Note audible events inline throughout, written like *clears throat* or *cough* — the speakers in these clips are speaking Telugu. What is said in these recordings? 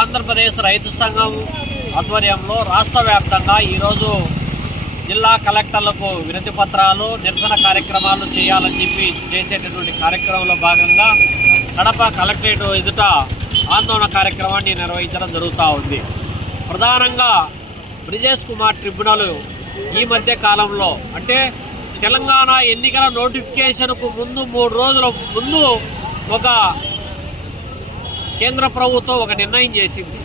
ఆంధ్రప్రదేశ్ రైతు సంఘం ఆధ్వర్యంలో రాష్ట్ర వ్యాప్తంగా ఈరోజు జిల్లా కలెక్టర్లకు వినతి పత్రాలు నిరసన కార్యక్రమాలు చేయాలని చెప్పి చేసేటటువంటి కార్యక్రమంలో భాగంగా కడప కలెక్టరేట్ ఎదుట ఆందోళన కార్యక్రమాన్ని నిర్వహించడం జరుగుతూ ఉంది. ప్రధానంగా బ్రిజేష్ కుమార్ ట్రిబ్యునల్ ఈ మధ్య కాలంలో అంటే తెలంగాణ ఎన్నికల నోటిఫికేషన్కు ముందు మూడు రోజుల ముందు ఒక కేంద్ర ప్రభుత్వం ఒక నిర్ణయం చేసింది.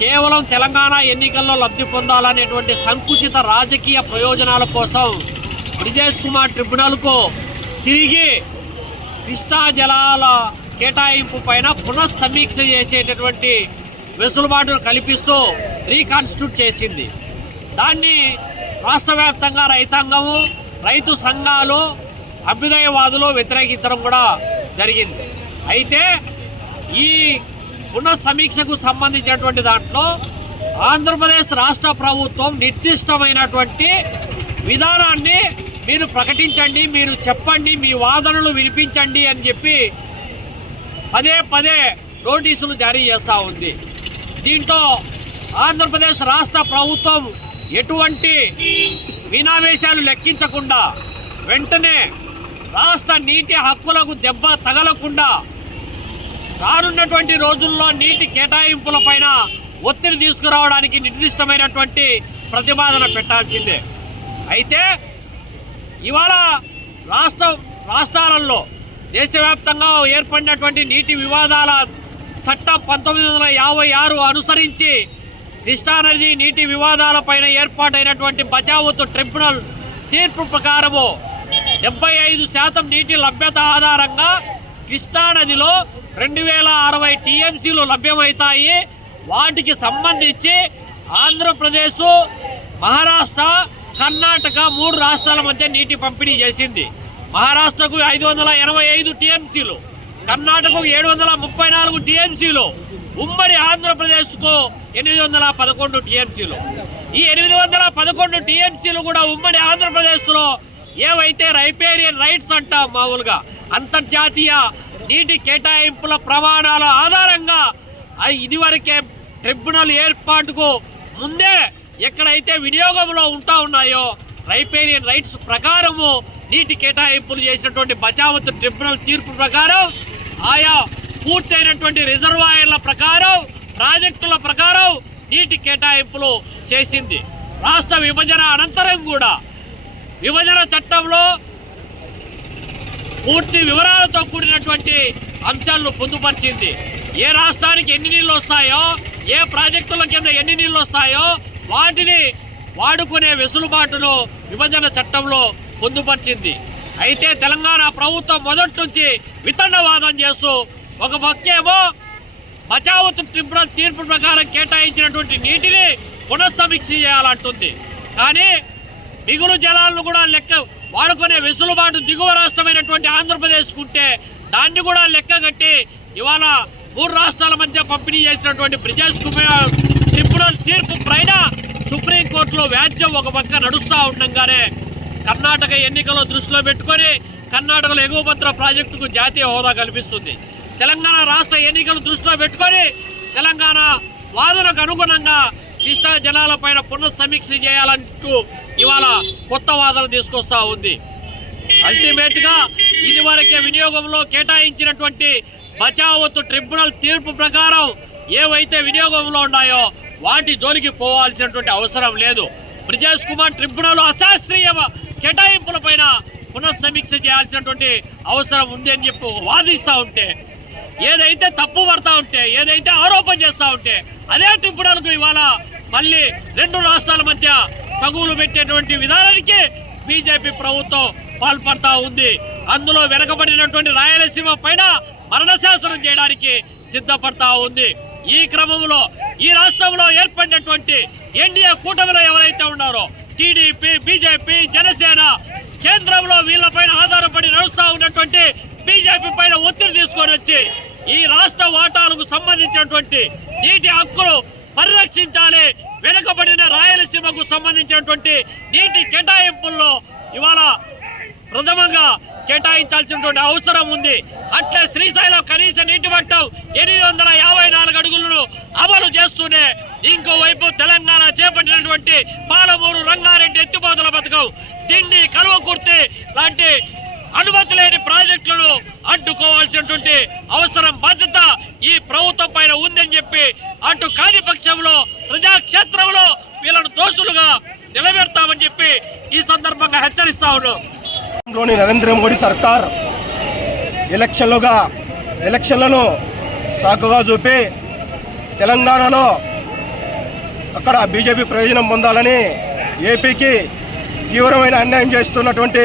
కేవలం తెలంగాణ ఎన్నికల్లో లబ్ధి పొందాలనేటువంటి సంకుచిత రాజకీయ ప్రయోజనాల కోసం బ్రిజేష్ కుమార్ ట్రిబ్యునల్కు తిరిగి కృష్ణా జలాల కేటాయింపు పైన పునఃసమీక్ష చేసేటటువంటి వెసులుబాటును కల్పిస్తూ రీకాన్స్టిట్యూట్ చేసింది. దాన్ని రాష్ట్ర వ్యాప్తంగా రైతాంగము రైతు సంఘాలు అభ్యుదయవాదులు వ్యతిరేకించడం కూడా జరిగింది. అయితే ఈ పునఃసమీక్షకు సంబంధించినటువంటి దాంట్లో ఆంధ్రప్రదేశ్ రాష్ట్ర ప్రభుత్వం నిర్దిష్టమైనటువంటి విధానాన్ని మీరు ప్రకటించండి మీరు చెప్పండి మీ వాదనలు వినిపించండి అని చెప్పి పదే పదే నోటీసులు జారీ చేస్తూ ఉంది. దీంతో ఆంధ్రప్రదేశ్ రాష్ట్ర ప్రభుత్వం ఎటువంటి వినావేశాలు లెక్కించకుండా వెంటనే రాష్ట్ర నీటి హక్కులకు దెబ్బ తగలకుండా రానున్నటువంటి రోజుల్లో నీటి కేటాయింపులపైన ఒత్తిడి తీసుకురావడానికి నిర్దిష్టమైనటువంటి ప్రతిపాదన పెట్టాల్సిందే. అయితే ఇవాళ రాష్ట్ర రాష్ట్రాలలో దేశవ్యాప్తంగా ఏర్పడినటువంటి నీటి వివాదాల చట్టం పంతొమ్మిది వందల యాభై ఆరు అనుసరించి కృష్ణానది నీటి వివాదాలపైన ఏర్పాటైనటువంటి బచావత్ ట్రిబ్యునల్ తీర్పు ప్రకారము డెబ్బై ఐదు శాతం నీటి లభ్యత ఆధారంగా కృష్ణానదిలో రెండు వేల అరవై టీఎంసీలు లభ్యమవుతాయి. వాటికి సంబంధించి ఆంధ్రప్రదేశ్ మహారాష్ట్ర కర్ణాటక మూడు రాష్ట్రాల మధ్య నీటి పంపిణీ చేసింది. మహారాష్ట్రకు ఐదు వందల ఎనభై ఐదు టీఎంసీలు కర్ణాటకకు ఏడు వందల ముప్పై నాలుగు టీఎంసీలు ఉమ్మడి ఆంధ్రప్రదేశ్కు ఎనిమిది వందల పదకొండు టీఎంసీలు. ఈ ఎనిమిది వందల పదకొండు టీఎంసీలు కూడా ఉమ్మడి ఆంధ్రప్రదేశ్లో ఏవైతే రైపేరియన్ రైట్స్ అంటాం మామూలుగా అంతర్జాతీయ నీటి కేటాయింపుల ప్రమాణాల ఆధారంగా ఇదివరకే ట్రిబ్యునల్ ఏర్పాటుకు ముందే ఎక్కడైతే వినియోగంలో ఉంటా ఉన్నాయో రైపేరియన్ రైట్స్ ప్రకారము నీటి కేటాయింపులు చేసినటువంటి బచావత్ ట్రిబ్యునల్ తీర్పు ప్రకారం ఆయా పూర్తయినటువంటి రిజర్వాయర్ల ప్రకారం ప్రాజెక్టుల ప్రకారం నీటి కేటాయింపులు చేసింది. రాష్ట్ర విభజన అనంతరం కూడా విభజన చట్టంలో పూర్తి వివరాలతో కూడినటువంటి అంశాలను పొందుపరిచింది. ఏ రాష్ట్రానికి ఎన్ని నీళ్ళు వస్తాయో ఏ ప్రాజెక్టుల కింద ఎన్ని నీళ్ళు వస్తాయో వాటిని వాడుకునే వెసులుబాటును విభజన చట్టంలో పొందుపరిచింది. అయితే తెలంగాణ ప్రభుత్వం మొదటి నుంచి వితండవాదం చేస్తూ ఒక పక్కేమో బచావత్ ట్రిబ్యునల్ తీర్పు ప్రకారం కేటాయించినటువంటి నీటిని పునఃసమీక్ష చేయాలంటుంది. కానీ మిగులు జలాలను కూడా లెక్క వాడుకునే వెసులుబాటు దిగువ రాష్ట్రమైనటువంటి ఆంధ్రప్రదేశ్ ఉంటే దాన్ని కూడా లెక్క కట్టి ఇవాళ మూడు రాష్ట్రాల మధ్య పంపిణీ చేసినటువంటి బ్రిజేష్ కుమార్ ట్రిబ్యునల్ తీర్పు పైన సుప్రీంకోర్టులో వ్యాజ్యం ఒక పక్క నడుస్తూ ఉండగానే కర్ణాటక ఎన్నికలు దృష్టిలో పెట్టుకొని కర్ణాటకలో ఎగువ ప్రాజెక్టుకు జాతీయ హోదా కల్పిస్తుంది. తెలంగాణ రాష్ట్ర ఎన్నికలు దృష్టిలో పెట్టుకొని తెలంగాణ వాదనకు అనుగుణంగా కృష్ణా జలాలపైన పునఃసమీక్ష చేయాలంటూ ఇవాళ కొత్త వాదన తీసుకొస్తా ఉంది. అల్టిమేట్గా ఇదివరకే వినియోగంలో కేటాయించినటువంటి బచావత్ ట్రిబ్యునల్ తీర్పు ప్రకారం ఏవైతే వినియోగంలో ఉన్నాయో వాటి జోలికి పోవాల్సినటువంటి అవసరం లేదు. బ్రిజేష్ కుమార్ ట్రిబ్యునల్ అశాస్త్రీయ కేటాయింపుల పైన పునఃసమీక్ష చేయాల్సినటువంటి అవసరం ఉంది అని చెప్పి వాదిస్తూ ఉంటే ఏదైతే తప్పు పడతా ఉంటే ఏదైతే ఆరోపణ చేస్తూ ఉంటే అదే ట్రిబ్యునల్కు ఇవాళ మళ్ళీ రెండు రాష్ట్రాల మధ్య తగువులు పెట్టేటువంటి విధానానికి బీజేపీ ప్రభుత్వం పాల్పడతా ఉంది. అందులో వెనకబడినటువంటి రాయలసీమ పైన మరణశాసనం చేయడానికి సిద్ధపడతా ఉంది. ఈ క్రమంలో ఈ రాష్ట్రంలో ఏర్పడినటువంటి ఎన్డీఏ కూటమిలో ఎవరైతే ఉన్నారో టీడీపీ బీజేపీ జనసేన కేంద్రంలో వీళ్ళపైన ఆధారపడి నడుస్తూ ఉన్నటువంటి బీజేపీ పైన ఒత్తిడి తీసుకొని వచ్చి ఈ రాష్ట్ర వాటాలకు సంబంధించినటువంటి నీటి హక్కులు పరిరక్షించాలి వెనుకబడిన రాయలసీమకు సంబంధించినటువంటి నీటి కేటాయింపుల్లో ఇవాళ ప్రథమంగా కేటాయించాల్సినటువంటి అవసరం ఉంది. అట్లే శ్రీశైలం కనీస నీటి మట్టం ఎనిమిది వందల యాభై నాలుగు అడుగులను అమలు చేస్తూనే ఇంకోవైపు తెలంగాణ చేపట్టినటువంటి పాలమూరు రంగారెడ్డి ఎత్తిపోతల పథకం దిండి కరువకుర్తి లాంటి అనుమతి లేని ప్రాజెక్టులను అడ్డుకోవాల్సినటువంటి అవసరం బాధ్యత ఈ ప్రభుత్వం పైన ఉందని చెప్పి అటు కాని పక్షంలో ప్రజాక్షేత్రంలో వీళ్ళను దోషులుగా నిలబెడతామని చెప్పి ఈ సందర్భంగా హెచ్చరిస్తా ఉన్నాం. లోని నరేంద్ర మోడీ సర్కార్ ఎలక్షన్లుగా ఎలక్షన్లను సాకుగా చూపి తెలంగాణలో అక్కడ బీజేపీ ప్రయోజనం పొందాలని ఏపీకి తీవ్రమైన అన్యాయం చేస్తున్నటువంటి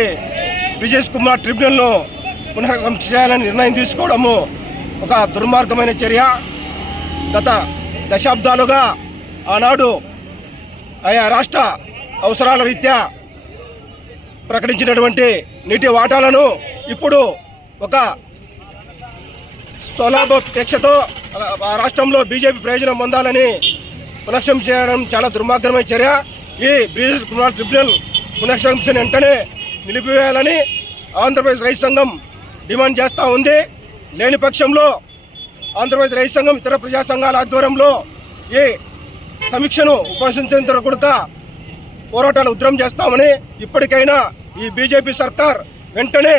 బ్రిజేష్ కుమార్ ట్రిబ్యునల్ను పునఃసమీక్ష చేయాలని నిర్ణయం తీసుకోవడము ఒక దుర్మార్గమైన చర్య. గత దశాబ్దాలుగా ఆనాడు ఆయా రాష్ట్ర అవసరాల రీత్యా ప్రకటించినటువంటి నీటి వాటాలను ఇప్పుడు ఒక స్వలాభపేక్షతో రాష్ట్రంలో బీజేపీ ప్రయోజనం పొందాలని పునఃక్షం చేయడం చాలా దుర్మార్గమైన చర్య. ఈ బ్రిజేష్ కుమార్ ట్రిబ్యునల్ పునఃక్షంసన వెంటనే నిలిపివేయాలని ఆంధ్రప్రదేశ్ రైతు సంఘం డిమాండ్ చేస్తూ ఉంది. లేని పక్షంలో ఆంధ్రప్రదేశ్ రైతు సంఘం ఇతర ప్రజా సంఘాల ఆధ్వర్యంలో ఈ సమీక్షను ఉపశించిన కూడా పోరాటాలు ఉద్యమం చేస్తామని ఇప్పటికైనా ఈ బీజేపీ సర్కార్ వెంటనే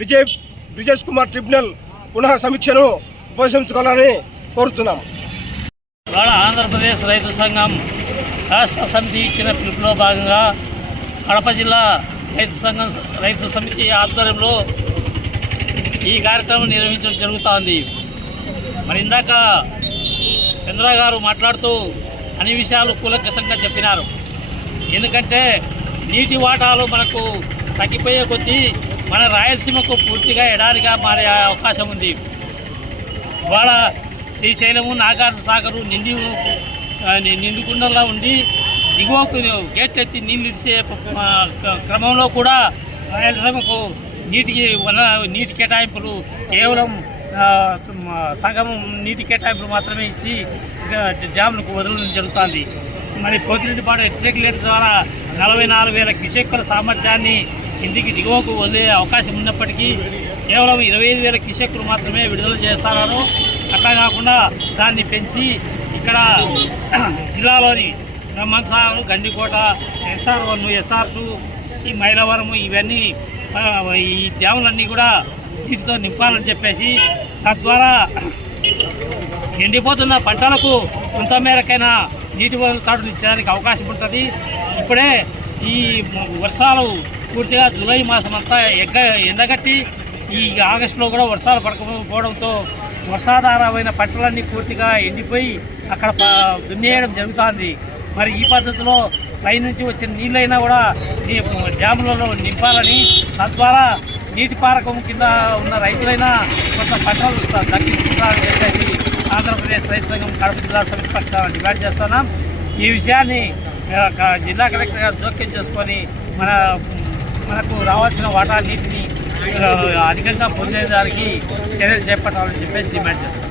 విజయ్ బ్రిజేష్ కుమార్ ట్రిబ్యునల్ పునః సమీక్షను ఉపయోగించుకోవాలని కోరుతున్నాం ఇవాళ ఆంధ్రప్రదేశ్ రైతు సంఘం రాష్ట్ర సమితి ఇచ్చిన పిలుపులో భాగంగా కడప జిల్లా రైతు సంఘం రైతు సమితి ఆధ్వర్యంలో ఈ కార్యక్రమం నిర్వహించడం జరుగుతోంది. మరి ఇందాక చంద్ర గారు మాట్లాడుతూ అన్ని విషయాలు కూలంకషంగా చెప్పినారు. ఎందుకంటే నీటి వాటాలు మనకు తగ్గిపోయే కొద్దీ మన రాయలసీమకు పూర్తిగా ఎడారిగా మారే అవకాశం ఉంది. ఇవాళ శ్రీశైలము నాగార్జున సాగరు నిండి నిండుకుండలా ఉండి దిగువకు గేట్ ఎత్తి నీళ్ళు ఇచ్చే క్రమంలో కూడా రాయలసీమకు నీటికి వన నీటి కేటాయింపులు కేవలం సగం నీటి కేటాయింపులు మాత్రమే ఇచ్చి ఇక డ్యాములకు వదలడం జరుగుతుంది. మరి పోతిరెడ్డిపాడు రెగ్యులేటర్ ద్వారా నలభై నాలుగు వేల కిషెక్కుల సామర్థ్యాన్ని కిందికి దిగువకు వదిలే అవకాశం ఉన్నప్పటికీ కేవలం ఇరవై ఐదు వేల కిషెక్కులు మాత్రమే విడుదల చేస్తున్నారు అట్లా కాకుండా దాన్ని పెంచి ఇక్కడ *clears throat* జిల్లాలోని Brahmasagar Gandikota SR one SR two ఈ మైలవరం ఇవన్నీ ఈ డ్యాములన్నీ కూడా వీటితో నింపాలని చెప్పేసి తద్వారా *clears throat* ఎండిపోతున్న పంటలకు కొంత మేరకైనా నీటి వదులుతాడులు ఇచ్చేదానికి అవకాశం ఉంటుంది. ఇప్పుడే ఈ వర్షాలు పూర్తిగా జూలై మాసం అంతా ఎగ్గ ఎండగట్టి ఈ ఆగస్టులో కూడా వర్షాలు పడకపోవడంతో వర్షాధారమైన పంటలన్నీ పూర్తిగా ఎండిపోయి అక్కడ దున్నేయడం జరుగుతుంది. మరి ఈ పద్ధతిలో పై నుంచి వచ్చిన నీళ్ళైనా కూడా ఈ డ్యాములలో నింపాలని తద్వారా నీటి పారకం కింద ఉన్న రైతులైనా కొంత పంటలు దక్కించుకుంటారు ఆంధ్రప్రదేశ్ రైతు సంఘం కడప జిల్లా సమితి పక్షాన డిమాండ్ చేస్తున్నాం. ఈ విషయాన్ని జిల్లా కలెక్టర్ గారు జోక్యం చేసుకొని మన మనకు రావాల్సిన వాటా నీటిని అధికంగా పొందేదానికి చర్యలు చేపట్టాలని చెప్పేసి డిమాండ్ చేస్తున్నాం.